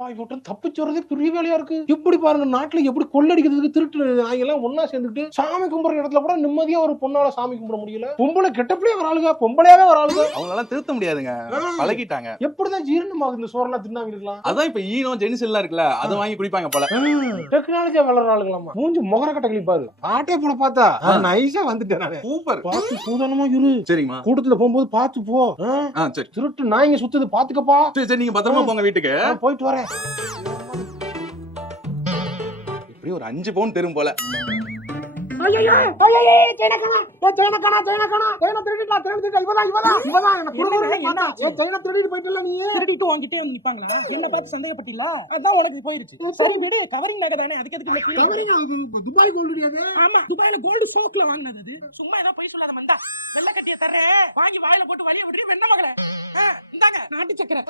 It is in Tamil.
தப்பிச்சு வரதே பெரிய வேலையா இருக்கு. எப்படி பாருங்க நாட்டுல எப்படி கொள்ளடிக்கிறதுக்கு திருட்டு நாய்ங்க எல்லாம் ஒண்ணா சேர்ந்துட்டு சாமி கும்பிடுற இடத்துல கூட நிம்மதியா ஒரு பொண்ணால சாமி கும்பிட முடியல. பொம்பளை கெட்டப்படியே வராளுங்க, பொம்பளையாவே வராளுங்க. அவங்களால திருத்த முடியாதுங்க, பழகிட்டாங்க. எப்படிதான் ஜீரணமாகுது இந்த சோறெல்லாம் தின்னாங்க இருக்கலாம். அதான் இப்ப ஈனோ ஜெனிஸ் எல்லாம் இருக்குல்ல, அதை வாங்கி குடிப்பாங்க போல. டெக்னாலஜியா வளர்றாளுங்களாமா. மூஞ்சி முகர கட்ட கிளிப்பாரு. ஆட்டே போல பார்த்தா நைஸா வந்துட்டேன் நானு. சூப்பர். பார்த்து சூதானமா இரு. சரிமா. கூட்டத்துல போகும்போது பார்த்து போ. சரி. திருட்டு நாய்ங்க சுத்துது பாத்துக்கப்பா. சரி நீங்க பத்திரமா போங்க வீட்டுக்கு. போயிட்டு வரேன். இப்படி ஒரு 5 பவுன் தெரும் போல. என்ன பார்த்து சந்தேகப்பட்டீங்களா? அதான் உனக்கு போயிருச்சு. சரி விடு, கவரிங் நகை தானே, அதுக்கு எதுக்கு துபாய் கோல்டு? ஆமா, துபாய்ல கோல்டு சோக்ல வாங்குனது. சும்மா ஏதோ போய் சொல்லாத மண்டா. வெள்ள கட்டிய தரேன், வாங்கி வாயில போட்டு வலிய விடுறீ வெண்ண மகளே. இந்தாங்க நாட்டு சக்கரை.